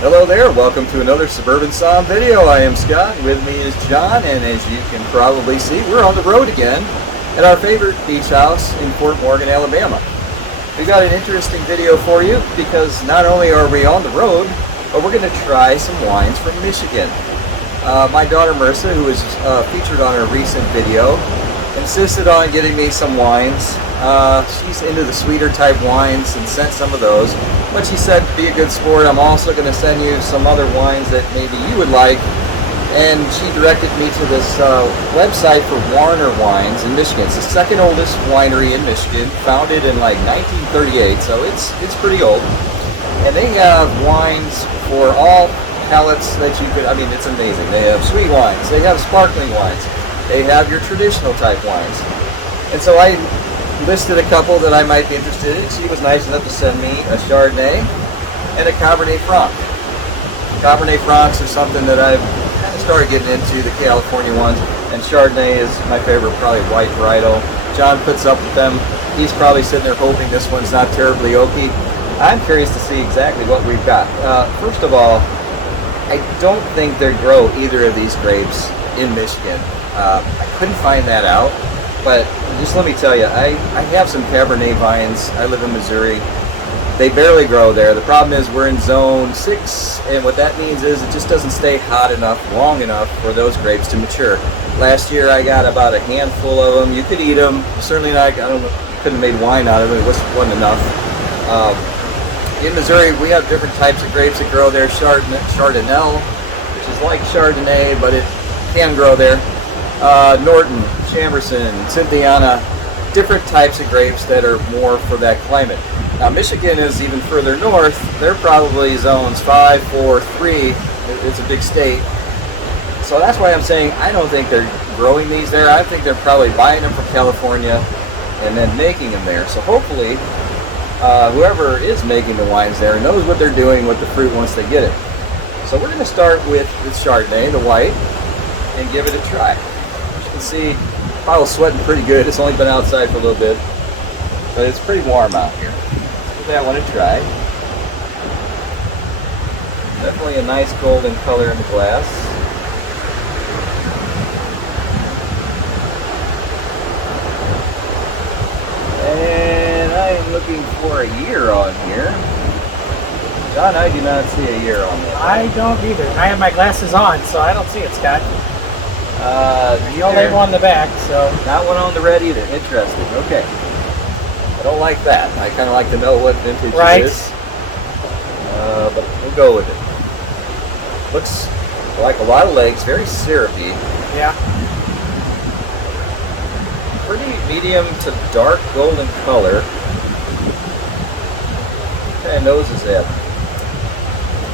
Hello there, welcome to another Suburban Somm video. I am Scott, with me is John, and as you can probably see, we're on the road again at our favorite beach house in Fort Morgan, Alabama. We've got an interesting video for you because not only are we on the road, but we're going to try some wines from Michigan. My daughter Marissa, who was featured on a recent video, insisted on getting me some wines. She's into the sweeter type wines and sent some of those, but she said, be a good sport, I'm also going to send you some other wines that maybe you would like. And she directed me to this website for Warner Wines in Michigan. It's the second oldest winery in Michigan, founded in like 1938, so it's pretty old. And they have wines for all palates that you could, I mean, it's amazing. They have sweet wines, they have sparkling wines, they have your traditional type wines. And so I listed a couple that I might be interested in. She was nice enough to send me a Chardonnay and a Cabernet Franc. Cabernet Francs are something that I've kind of started getting into, the California ones, and Chardonnay is my favorite, probably white varietal. John puts up with them. He's probably sitting there hoping this one's not terribly oaky. I'm curious to see exactly what we've got. First of all, I don't think they grow either of these grapes in Michigan. I couldn't find that out. But just let me tell you, I have some Cabernet vines. I live in Missouri. They barely grow there. The problem is we're in zone 6, and what that means is it just doesn't stay hot enough, long enough for those grapes to mature. Last year I got about a handful of them. You could eat them. Certainly not, I don't know, couldn't have made wine out of it. It wasn't enough. In Missouri we have different types of grapes that grow there. Chardonnay, which is like Chardonnay, but it can grow there. Norton, Chamberson, Cynthiana, different types of grapes that are more for that climate. Now Michigan is even further north. They're probably zones 5, 4, 3. It's a big state. So that's why I'm saying I don't think they're growing these there. I think they're probably buying them from California and then making them there. So hopefully whoever is making the wines there knows what they're doing with the fruit once they get it. So we're going to start with the Chardonnay, the white, and give it a try. See, bottle's sweating pretty good. It's only been outside for a little bit, but it's pretty warm out here. Let's give that one a try. Definitely a nice golden color in the glass. And I am looking for a year on here. John, I do not see a year on there. I don't either. I have my glasses on, so I don't see it, Scott. No label on the back, so. Not one on the red either. Interesting. Okay. I don't like that. I kind of like to know what vintage it is. But we'll go with it. Looks like a lot of legs, very syrupy. Yeah. Pretty medium to dark golden color. What kind of nose is that?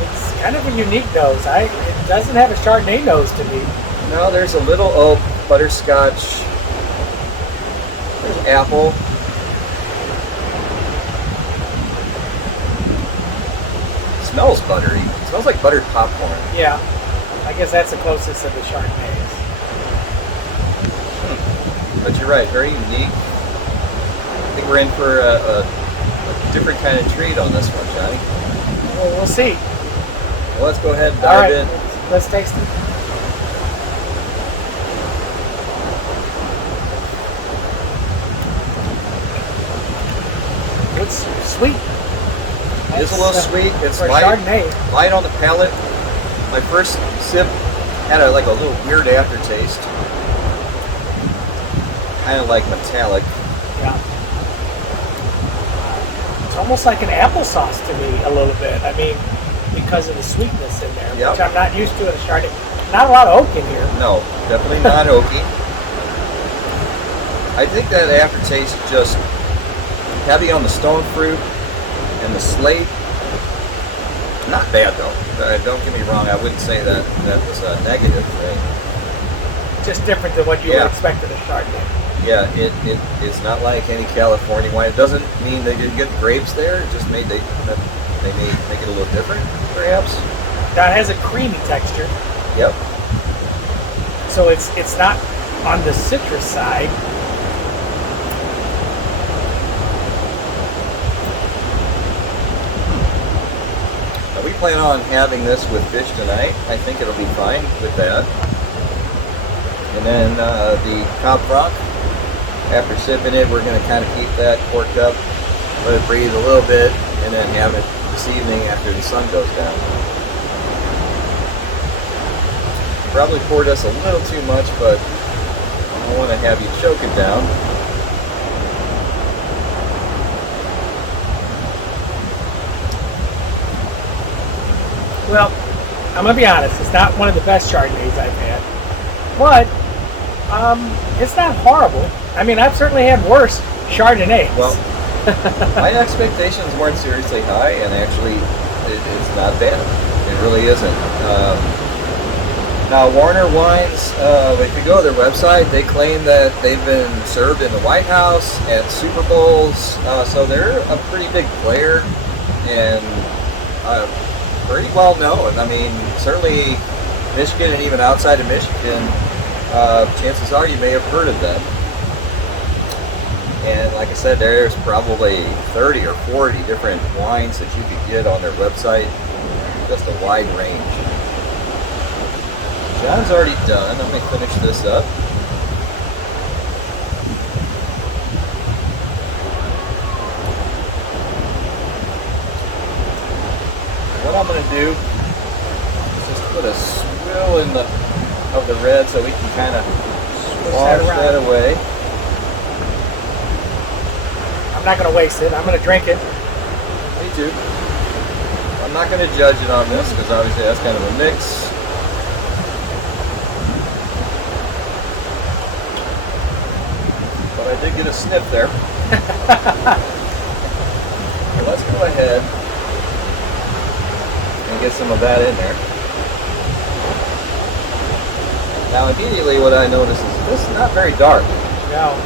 It's kind of a unique nose. It doesn't have a Chardonnay nose to me. No, there's a little oak, butterscotch, there's apple. It smells buttery. It smells like buttered popcorn. Yeah, I guess that's the closest of the Chardonnays. But you're right, very unique. I think we're in for a different kind of treat on this one, Johnny. Well, we'll see. Well, let's go ahead and dive in. Let's taste it. It's sweet. It is a little sweet. It's light on the palate. My first sip had a little weird aftertaste. Kind of like metallic. Yeah. It's almost like an applesauce to me a little bit. I mean, because of the sweetness in there, which I'm not used to in a Chardonnay. Not a lot of oak in here. No, definitely not oaky. I think that aftertaste is just heavy on the stone fruit and the slate. Not bad though. Don't get me wrong. I wouldn't say that was a negative thing. Just different than what you would expect in a Chardonnay. Yeah, it's not like any California wine. It doesn't mean they didn't get the grapes there. It just made they may make it a little different, perhaps. Now it has a creamy texture. Yep. So it's not on the citrus side. plan on having this with fish tonight. I think it'll be fine with that. And then the Cab Franc, after sipping it, we're going to kind of keep that corked up, let it breathe a little bit, and then have it this evening after the sun goes down. Probably poured us a little too much, but I don't want to have you choke it down. Well, I'm going to be honest, it's not one of the best Chardonnays I've had, but it's not horrible. I mean, I've certainly had worse Chardonnays. Well, my expectations weren't seriously high, and actually, it's not bad. It really isn't. Now, Warner Wines, if you go to their website, they claim that they've been served in the White House, at Super Bowls, so they're a pretty big player, and pretty well known. I mean, certainly Michigan and even outside of Michigan, chances are you may have heard of them. And like I said, there's probably 30 or 40 different wines that you could get on their website. Just a wide range. John's already done. Let me finish this up. What I'm going to do is just put a swill in of the red so we can kind of wash that away. I'm not going to waste it. I'm going to drink it. Me too. I'm not going to judge it on this because obviously that's kind of a mix. But I did get a sniff there. So let's go ahead and get some of that in there. Now immediately what I notice is this is not very dark. No,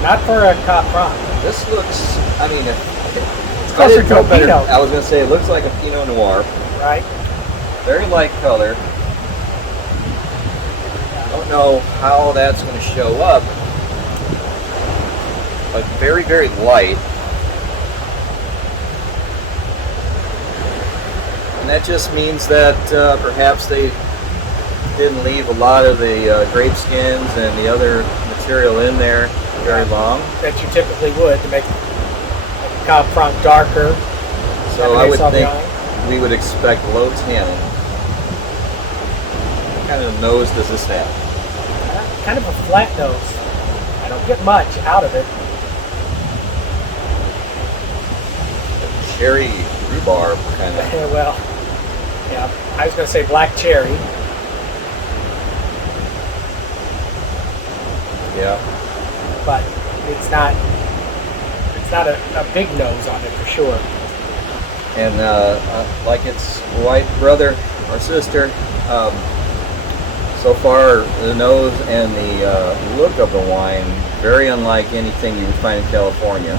not for a Cab Franc. This looks, I mean, it's closer to a Pinot. I was going to say it looks like a Pinot Noir. Right. Very light color. I don't know how that's going to show up, but very, very light. And that just means that perhaps they didn't leave a lot of the grape skins and the other material in there very long. That you typically would to make a Cab Franc darker. So I would think we would expect low tannin. What kind of nose does this have? Kind of a flat nose. I don't get much out of it. Cherry rhubarb kind of. Well, yeah, I was going to say black cherry. Yeah. But it's not a big nose on it for sure. And like its white brother or sister, so far the nose and the look of the wine, very unlike anything you would find in California.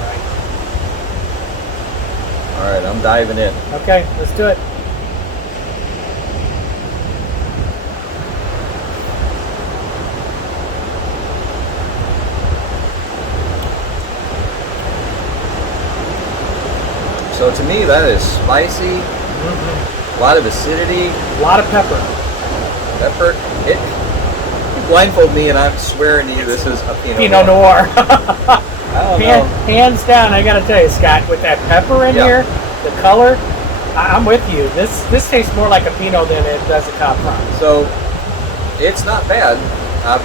Right. All right, I'm diving in. Okay, let's do it. So to me, that is spicy, a lot of acidity, a lot of pepper. Pepper. You blindfold me, and I'm swearing to you, this is a Pinot Noir. I don't know. Hands down, I got to tell you, Scott, with that pepper in here, the color, I'm with you. This tastes more like a Pinot than it does a Cab Franc. So it's not bad.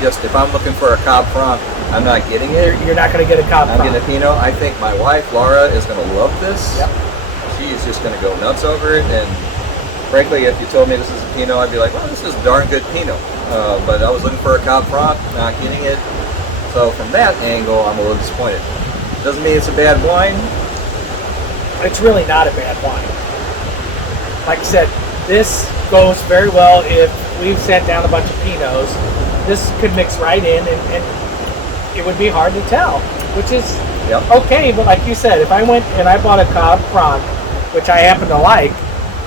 If I'm looking for a Cab Franc, I'm not getting it. You're not going to get a Cab Franc. I'm getting a Pinot. I think my wife, Laura, is going to love this. Yep. She's just going to go nuts over it. And frankly, if you told me this is a Pinot, I'd be like, well, this is darn good Pinot. But I was looking for a Cab Franc, not getting it. So from that angle, I'm a little disappointed. Doesn't mean it's a bad wine. It's really not a bad wine. Like I said, this goes very well if we've sent down a bunch of Pinots. This could mix right in, and it would be hard to tell, which is okay. But like you said, if I went and I bought a Cab Franc, which I happen to like,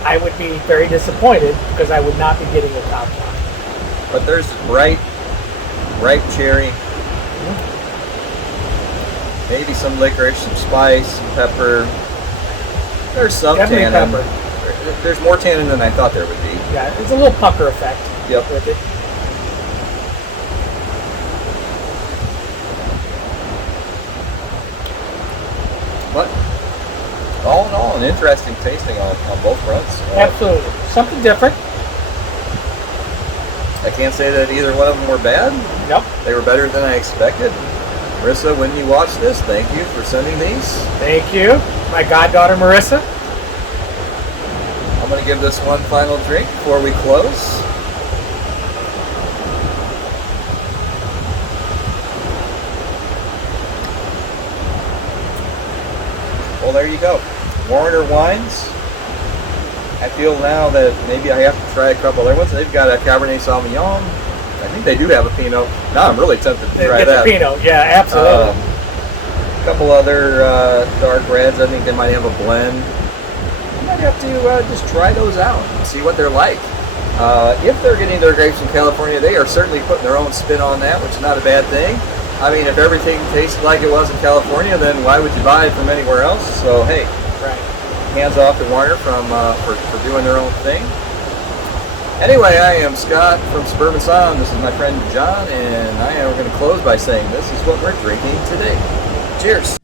I would be very disappointed because I would not be getting a Cab Franc. But there's ripe cherry, maybe some licorice, some spice, some pepper. There's some definitely tannin. Pepper. there's more tannin than I thought there would be. Yeah, it's a little pucker effect. Yep. With it. But all in all, an interesting tasting on both fronts. Absolutely. Something different. I can't say that either one of them were bad. Yep. They were better than I expected. Marissa, when you watch this, thank you for sending these. Thank you. My goddaughter, Marissa. I'm going to give this one final drink before we close. Well, there you go. Warner Wines. I feel now that maybe I have to try a couple other ones. They've got a Cabernet Sauvignon. I think they do have a Pinot. Now I'm really tempted to try that. The Pinot, yeah, absolutely. A couple other dark reds. I think they might have a blend. I might have to just try those out and see what they're like. If they're getting their grapes from California, they are certainly putting their own spin on that, which is not a bad thing. I mean, if everything tasted like it was in California, then why would you buy it from anywhere else? So, hey, Right. hands off to Warner for doing their own thing. Anyway, I am Scott from Suburban Sound. This is my friend John, and I am going to close by saying this is what we're drinking today. Cheers.